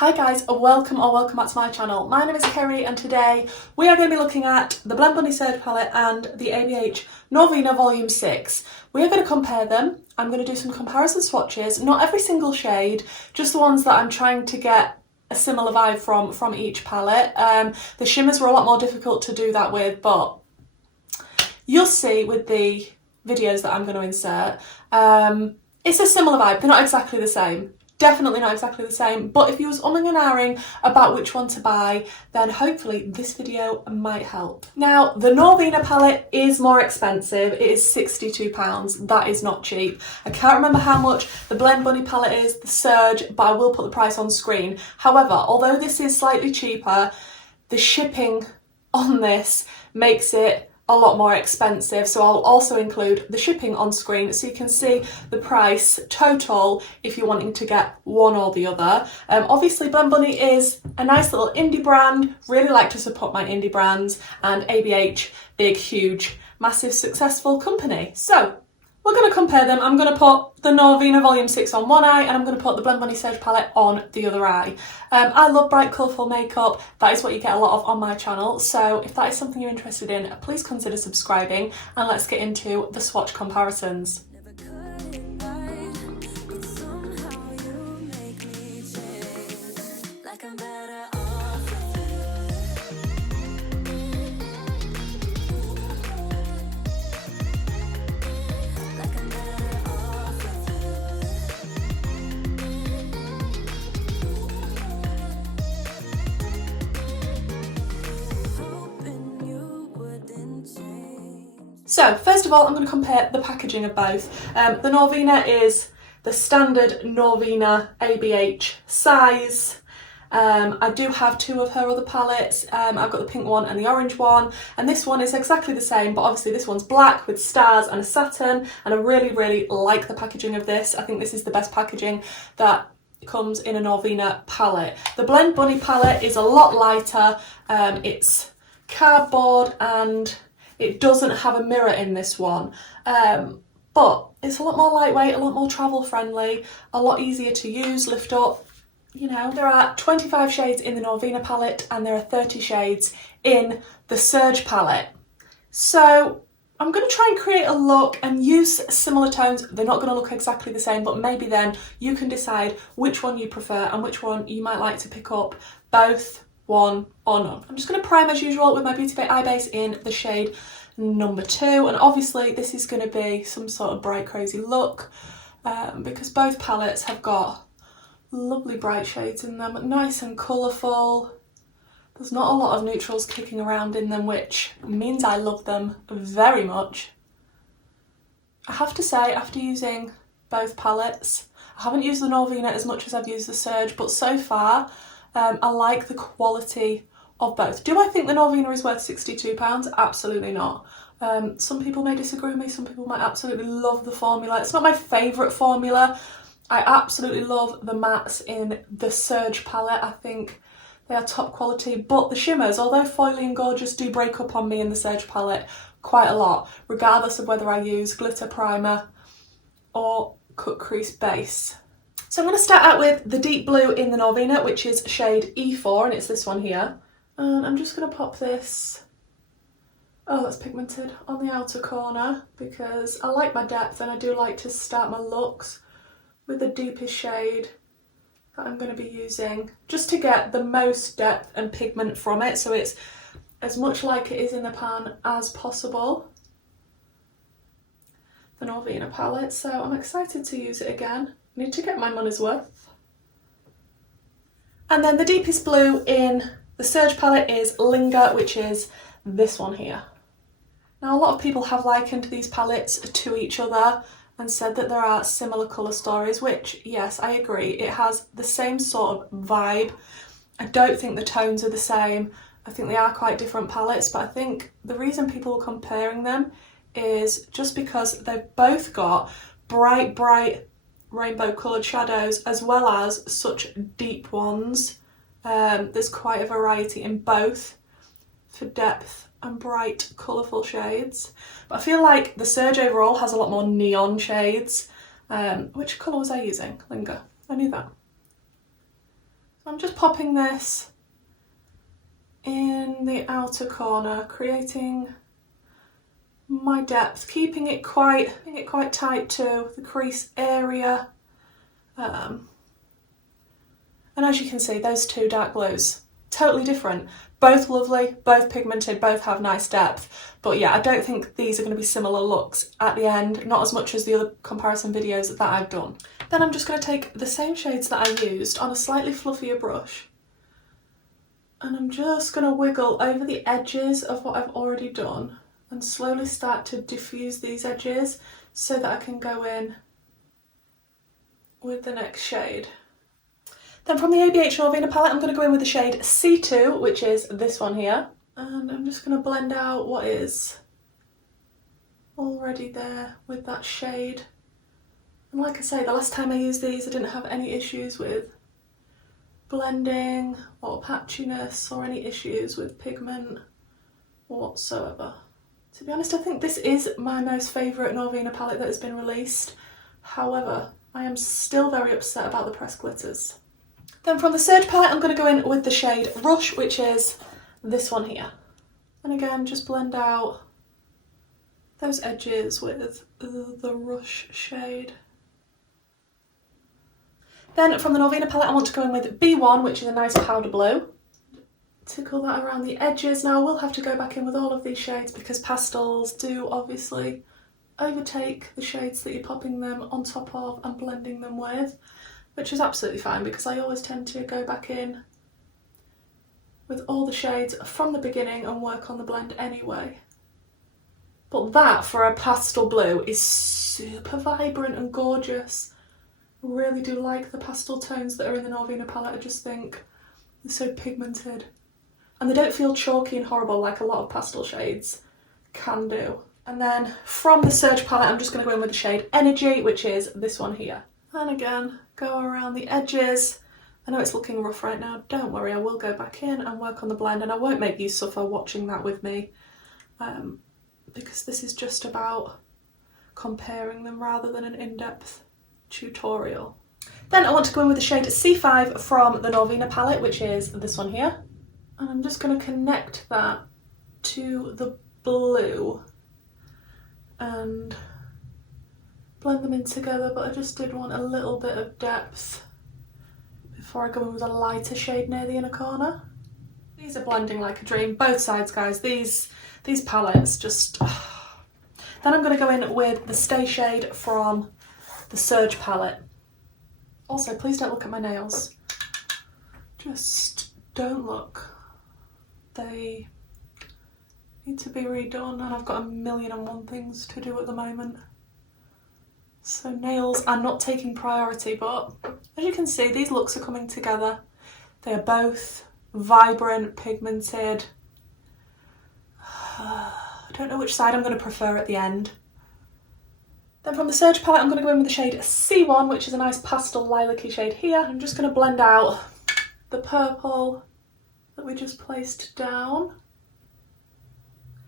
Hi guys, welcome back to my channel. My name is Kerry and today we are going to be looking at the Blend Bunny Surge Palette and the ABH Norvina Volume 6. We are going to compare them. I'm going to do some comparison swatches, not every single shade, just the ones that I'm trying to get a similar vibe from each palette. The shimmers were a lot more difficult to do that with, but you'll see with the videos that I'm going to insert. It's a similar vibe, they're not exactly the same. Definitely not exactly the same, but if you was umming and ahhing about which one to buy, then hopefully this video might help. Now, the Norvina palette is more expensive. It is £62. That is not cheap. I can't remember how much the Blend Bunny palette is, the Surge, but I will put the price on screen. However, although this is slightly cheaper, the shipping on this makes it a lot more expensive, so I'll also include the shipping on screen so you can see the price total if you're wanting to get one or the other. Obviously Blend Bunny is a nice little indie brand, really like to support my indie brands, and ABH, big, huge, massive, successful company. So we're going to compare them. I'm going to put the Norvina Volume 6 on one eye and I'm going to put the Blend Bunny Surge Palette on the other eye. I love bright, colourful makeup. That is what you get a lot of on my channel. So if that is something you're interested in, please consider subscribing and let's get into the swatch comparisons. So first of all, I'm going to compare the packaging of both. The Norvina is the standard Norvina ABH size. I do have two of her other palettes. I've got the pink one and the orange one, and this one is exactly the same, but obviously this one's black with stars and a satin, and I really like the packaging of this. I think this is the best packaging that comes in a Norvina palette. The Blend Bunny palette is a lot lighter. It's cardboard and it doesn't have a mirror in this one, but it's a lot more lightweight, a lot more travel friendly, a lot easier to use, lift up. You know, there are 25 shades in the Norvina palette and there are 30 shades in the Surge palette. So I'm going to try and create a look and use similar tones. They're not going to look exactly the same, but maybe then you can decide which one you prefer and which one you might like to pick up, both, one or none. I'm just going to prime as usual with my Beauty Bay eye base in the shade number 2, and obviously this is going to be some sort of bright crazy look because both palettes have got lovely bright shades in them, nice and colourful. There's not a lot of neutrals kicking around in them, which means I love them very much. I have to say, after using both palettes, I haven't used the Norvina as much as I've used the Surge, but so far I like the quality of both. Do I think the Norvina is worth £62? Absolutely not. Some people may disagree with me, some people might absolutely love the formula. It's not my favourite formula. I absolutely love the mattes in the Surge palette. I think they are top quality, but the shimmers, although foily and gorgeous, do break up on me in the Surge palette quite a lot, regardless of whether I use glitter primer or cut crease base. So I'm going to start out with the deep blue in the Norvina, which is shade E4, and it's this one here. And I'm just going to pop this, oh that's pigmented, on the outer corner because I like my depth and I do like to start my looks with the deepest shade that I'm going to be using, just to get the most depth and pigment from it, so it's as much like it is in the pan as possible. The Norvina palette, so I'm excited to use it again. I need to get my money's worth. And then the deepest blue in the Surge palette is Linger, which is this one here. Now a lot of people have likened these palettes to each other and said that there are similar colour stories, which yes, I agree. It has the same sort of vibe. I don't think the tones are the same. I think they are quite different palettes, but I think the reason people are comparing them is just because they've both got bright rainbow coloured shadows as well as such deep ones. There's quite a variety in both for depth and bright colourful shades, but I feel like the Surge overall has a lot more neon shades. Which colour was I using? Linger. I knew that. So I'm just popping this in the outer corner, creating my depth, keeping it quite tight to the crease area. And as you can see, those two dark blues, totally different. Both lovely, both pigmented, both have nice depth. But yeah, I don't think these are going to be similar looks at the end, not as much as the other comparison videos that I've done. Then I'm just going to take the same shades that I used on a slightly fluffier brush, and I'm just going to wiggle over the edges of what I've already done and slowly start to diffuse these edges so that I can go in with the next shade. Then from the ABH Norvina palette, I'm going to go in with the shade C2, which is this one here. And I'm just going to blend out what is already there with that shade. And like I say, the last time I used these, I didn't have any issues with blending or patchiness or any issues with pigment whatsoever. To be honest, I think this is my most favourite Norvina palette that has been released. However, I am still very upset about the pressed glitters. Then from the Surge palette, I'm going to go in with the shade Rush, which is this one here. And again, just blend out those edges with the Rush shade. Then from the Norvina palette, I want to go in with B1, which is a nice powder blue. Tickle that around the edges. Now I will have to go back in with all of these shades because pastels do obviously overtake the shades that you're popping them on top of and blending them with, which is absolutely fine because I always tend to go back in with all the shades from the beginning and work on the blend anyway. But that for a pastel blue is super vibrant and gorgeous. I really do like the pastel tones that are in the Norvina palette. I just think they're so pigmented. And they don't feel chalky and horrible like a lot of pastel shades can do. And then from the Surge palette, I'm just going to go in with the shade Energy, which is this one here. And again, go around the edges. I know it's looking rough right now. Don't worry, I will go back in and work on the blend, and I won't make you suffer watching that with me because this is just about comparing them rather than an in-depth tutorial. Then I want to go in with the shade C5 from the Norvina palette, which is this one here. And I'm just going to connect that to the blue and blend them in together, but I just did want a little bit of depth before I go in with a lighter shade near the inner corner. These are blending like a dream, both sides guys, these palettes just... Then I'm going to go in with the Stay shade from the Surge palette. Also, please don't look at my nails. Just don't look. They need to be redone and I've got 1,000,001 things to do at the moment. So nails are not taking priority, but as you can see, these looks are coming together. They are both vibrant, pigmented. I don't know which side I'm going to prefer at the end. Then from the Surge palette, I'm going to go in with the shade C1, which is a nice pastel lilac-y shade here. I'm just going to blend out the purple that we just placed down.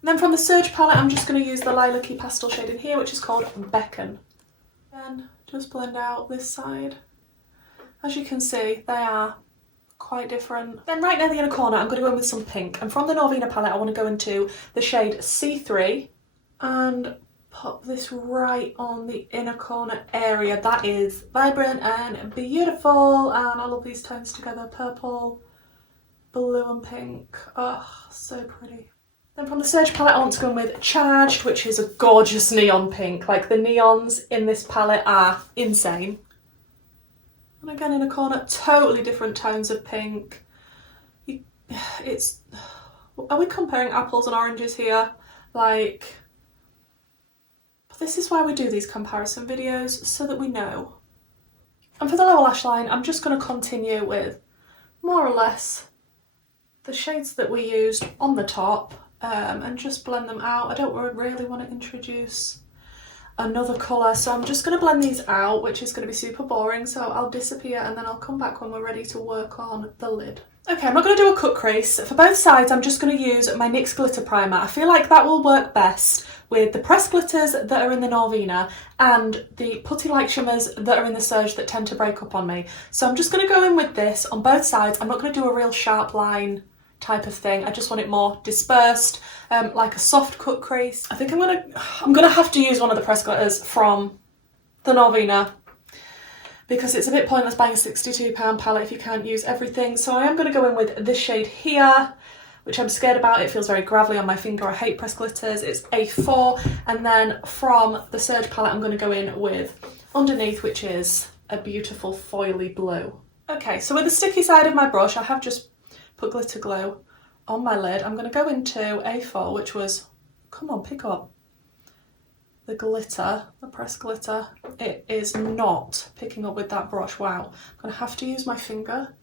And then from the Surge palette, I'm just going to use the lilac-y pastel shade in here, which is called Beckon. Then just blend out this side. As you can see, they are quite different. Then right near the inner corner, I'm going to go in with some pink. And from the Norvina palette, I want to go into the shade C3 and pop this right on the inner corner area. That is vibrant and beautiful, and I love these tones together, purple, blue and pink. Oh, so pretty. Then from the Surge palette, I want to go in with Charged, which is a gorgeous neon pink. Like, the neons in this palette are insane. And again, in a corner, totally different tones of pink. Are we comparing apples and oranges here? Like, but this is why we do these comparison videos, so that we know. And for the lower lash line, I'm just going to continue with more or less the shades that we used on the top and just blend them out. I don't really want to introduce another colour. So I'm just going to blend these out, which is going to be super boring. So I'll disappear and then I'll come back when we're ready to work on the lid. Okay, I'm not going to do a cut crease. For both sides, I'm just going to use my NYX glitter primer. I feel like that will work best with the pressed glitters that are in the Norvina and the putty-like shimmers that are in the Surge that tend to break up on me. So I'm just going to go in with this on both sides. I'm not going to do a real sharp line type of thing. I just want it more dispersed, like a soft cut crease. I think I'm gonna have to use one of the pressed glitters from the Norvina, because it's a bit pointless buying a £62 palette if you can't use everything. So I am going to go in with this shade here, which I'm scared about. It feels very gravelly on my finger. I hate pressed glitters. It's A4. And then from the Surge palette, I'm going to go in with underneath, which is a beautiful foily blue. Okay, so with the sticky side of my brush, I have just put glitter glue on my lid. I'm going to go into A4, which was, come on, pick up. The glitter, the pressed glitter, it is not picking up with that brush. Wow. I'm going to have to use my finger.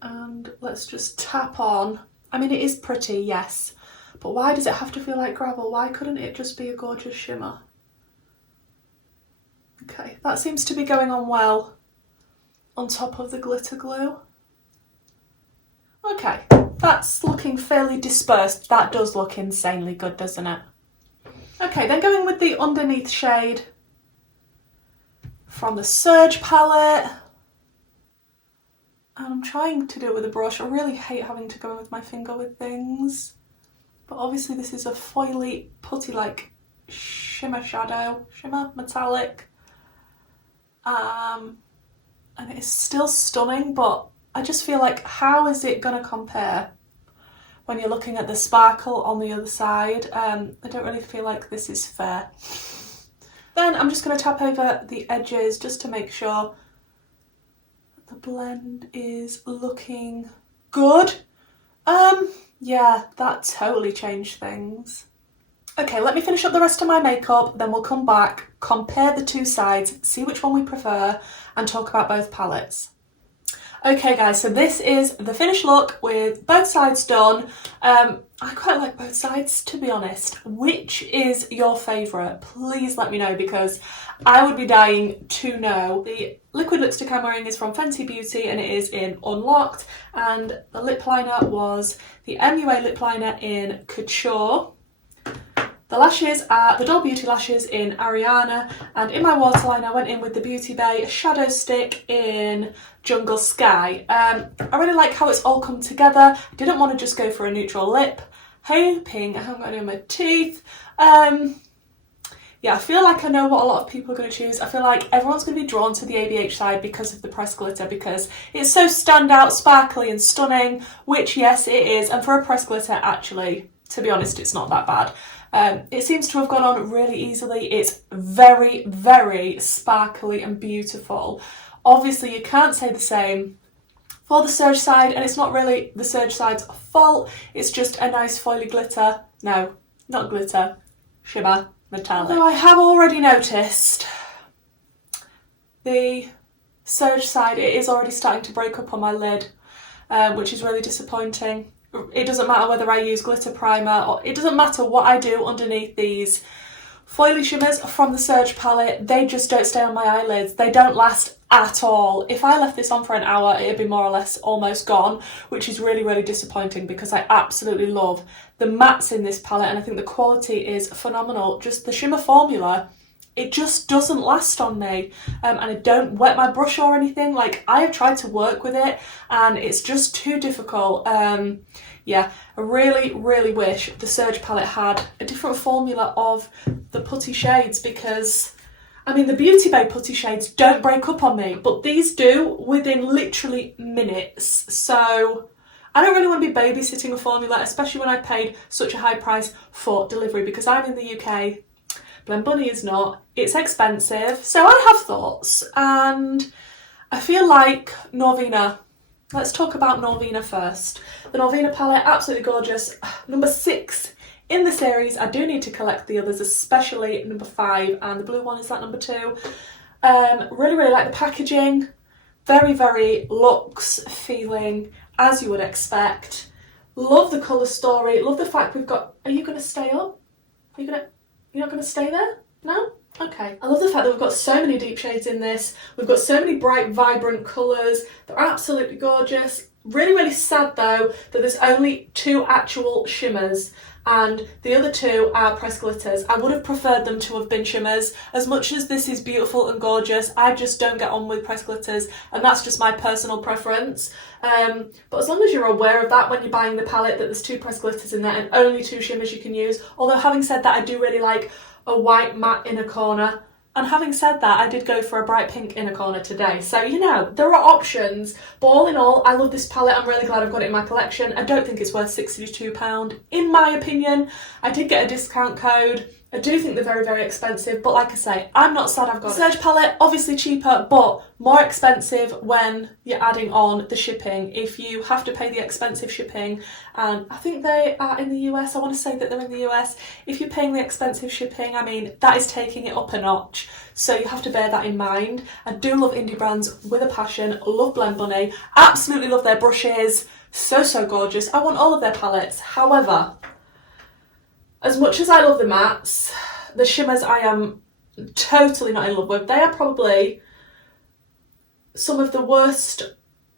And let's just tap on. I mean, it is pretty, yes. But why does it have to feel like gravel? Why couldn't it just be a gorgeous shimmer? Okay, that seems to be going on well on top of the glitter glue. Okay, that's looking fairly dispersed. That does look insanely good, doesn't it? Okay, then going with the underneath shade from the Surge palette. And I'm trying to do it with a brush. I really hate having to go in with my finger with things. But obviously this is a foily, putty-like shimmer shadow, shimmer metallic. And it is still stunning, but I just feel like, how is it going to compare when you're looking at the sparkle on the other side? I don't really feel like this is fair. Then I'm just going to tap over the edges just to make sure the blend is looking good. Yeah, that totally changed things. Okay, let me finish up the rest of my makeup, then we'll come back, compare the two sides, see which one we prefer, and talk about both palettes. Okay guys, so this is the finished look with both sides done. I quite like both sides, to be honest. Which is your favourite? Please let me know, because I would be dying to know. The liquid lipstick I'm wearing is from Fenty Beauty and it is in Unlocked, and the lip liner was the MUA lip liner in Couture. The lashes are the Doll Beauty lashes in Ariana, and in my waterline I went in with the Beauty Bay shadow stick in Jungle Sky. I really like how it's all come together. I didn't want to just go for a neutral lip, hoping I haven't got any on my teeth. Yeah, I feel like I know what a lot of people are going to choose. I feel like everyone's going to be drawn to the ABH side because of the pressed glitter, because it's so standout, sparkly and stunning, which yes it is, and for a pressed glitter actually, to be honest, it's not that bad. It seems to have gone on really easily. It's very, very sparkly and beautiful. Obviously, you can't say the same for the Surge side, and it's not really the Surge side's fault. It's just a nice foily glitter. No, not glitter. Shimmer metallic. Although I have already noticed the Surge side, it is already starting to break up on my lid, which is really disappointing. It doesn't matter whether I use glitter primer, or it doesn't matter what I do underneath these foily shimmers from the Surge palette, they just don't stay on my eyelids. They don't last at all. If I left this on for an hour, it'd be more or less almost gone, which is really, really disappointing, because I absolutely love the mattes in this palette and I think the quality is phenomenal. Just the shimmer formula, it just doesn't last on me, and I don't wet my brush or anything. Like, I have tried to work with it and it's just too difficult. Yeah, I really, really wish the Surge palette had a different formula of the putty shades, because I mean the Beauty Bay putty shades don't break up on me, but these do within literally minutes. So I don't really want to be babysitting a formula, especially when I paid such a high price for delivery, because I'm in the UK. Blend Bunny is not. It's expensive. So I have thoughts, and I feel like Norvina. Let's talk about Norvina first. The Norvina palette, absolutely gorgeous. Number 6 in the series. I do need to collect the others, especially number 5, and the blue one is that number 2. Really, really like the packaging. Very, very luxe feeling, as you would expect. Love the colour story. Love the fact we've got... Are you going to stay up? You're not going to stay there? No? Okay. I love the fact that we've got so many deep shades in this. We've got so many bright, vibrant colours. They're absolutely gorgeous. Really, really sad though that there's only 2 actual shimmers and the other 2 are pressed glitters. I would have preferred them to have been shimmers. As much as this is beautiful and gorgeous, I just don't get on with pressed glitters, and that's just my personal preference. But as long as you're aware of that when you're buying the palette, that there's 2 pressed glitters in there and only 2 shimmers you can use. Although having said that, I do really like a white matte inner corner. And having said that, I did go for a bright pink inner corner today. So, you know, there are options. But all in all, I love this palette. I'm really glad I've got it in my collection. I don't think it's worth £62, in my opinion. I did get a discount code. I do think they're very, very expensive, but like I say, I'm not sad I've got it. Serge palette, obviously cheaper, but more expensive when you're adding on the shipping. If you have to pay the expensive shipping, and I think they are in the US, I want to say that they're in the US. If you're paying the expensive shipping, I mean, that is taking it up a notch. So you have to bear that in mind. I do love indie brands with a passion, love Blend Bunny, absolutely love their brushes, so, so gorgeous. I want all of their palettes. However, as much as I love the mattes, the shimmers I am totally not in love with. They are probably some of the worst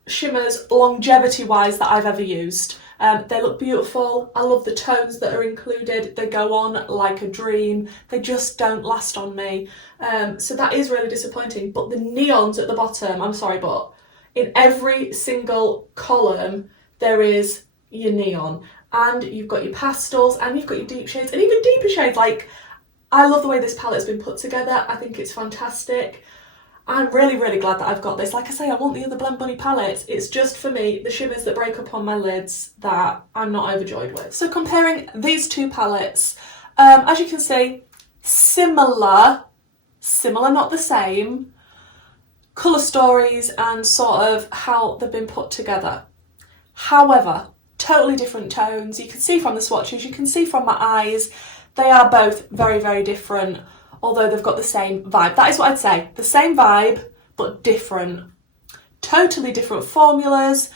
shimmers longevity-wise that I've ever used. They look beautiful. I love the tones that are included. They go on like a dream. They just don't last on me. So that is really disappointing. But the neons at the bottom, I'm sorry, but in every single column, there is your neon. And you've got your pastels and you've got your deep shades and even deeper shades. Like, I love the way this palette's been put together. I think it's fantastic. I'm really, really glad that I've got this. Like I say, I want the other Blend Bunny palettes. It's just, for me, the shimmers that break up on my lids that I'm not overjoyed with. So comparing these 2 palettes, as you can see, similar, not the same, colour stories and sort of how they've been put together. However, totally different tones. You can see from the swatches, you can see from my eyes, they are both very, very different, although they've got the same vibe. That is what I'd say. The same vibe, but different. Totally different formulas,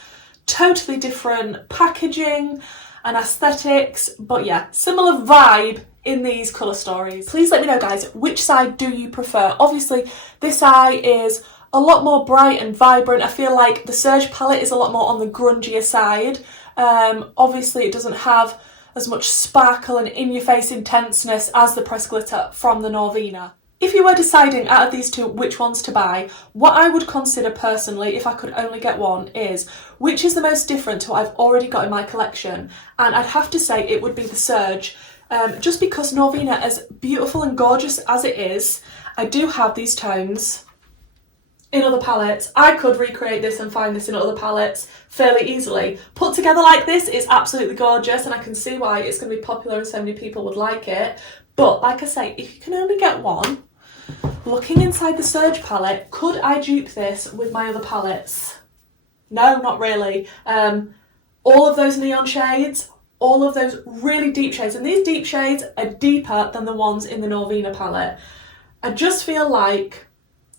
totally different packaging and aesthetics, but yeah, similar vibe in these colour stories. Please let me know, guys, which side do you prefer? Obviously, this eye is a lot more bright and vibrant. I feel like the Serge palette is a lot more on the grungier side. Obviously it doesn't have as much sparkle and in-your-face intenseness as the pressed glitter from the Norvina. If you were deciding out of these 2 which ones to buy, what I would consider personally, if I could only get one, is which is the most different to what I've already got in my collection, and I'd have to say it would be the Serge. Just because Norvina, as beautiful and gorgeous as it is, I do have these tones in other palettes. I could recreate this and find this in other palettes fairly easily. Put together like this, it's absolutely gorgeous, and I can see why it's going to be popular and so many people would like it. But like I say, if you can only get one, looking inside the Serge palette, could I dupe this with my other palettes? No, not really. All of those neon shades, all of those really deep shades, and these deep shades are deeper than the ones in the Norvina palette. I just feel like,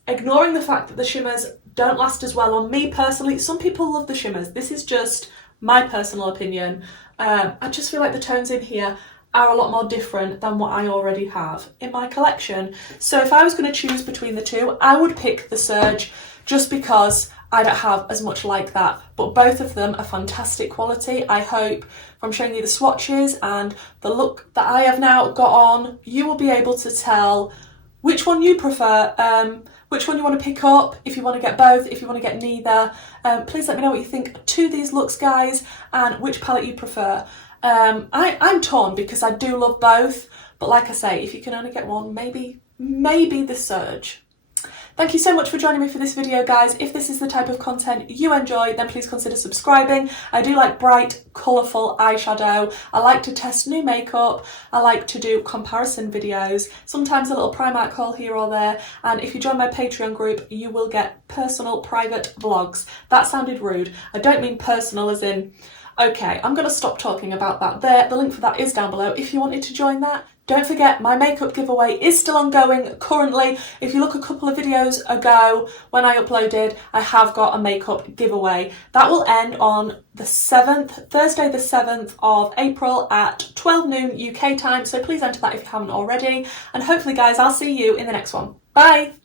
ignoring the fact that the shimmers don't last as well on me personally, some people love the shimmers. This is just my personal opinion. I just feel like the tones in here are a lot more different than what I already have in my collection. So if I was going to choose between the 2, I would pick the Serge just because I don't have as much like that. But both of them are fantastic quality. I hope from showing you the swatches and the look that I have now got on, you will be able to tell which one you prefer, which one you want to pick up, if you want to get both, if you want to get neither. Please let me know what you think to these looks, guys, and which palette you prefer. I'm torn because I do love both, but like I say, if you can only get one, maybe the Serge. Thank you so much for joining me for this video, guys. If this is the type of content you enjoy, then please consider subscribing. I do like bright, colourful eyeshadow. I like to test new makeup. I like to do comparison videos, sometimes a little Primark haul here or there. And if you join my Patreon group, you will get personal, private vlogs. That sounded rude. I don't mean personal as in... Okay, I'm going to stop talking about that there. The link for that is down below if you wanted to join that. Don't forget, my makeup giveaway is still ongoing currently. If you look a couple of videos ago when I uploaded, I have got a makeup giveaway. That will end on the 7th, Thursday the 7th of April at 12 noon UK time. So please enter that if you haven't already. And hopefully guys, I'll see you in the next one. Bye!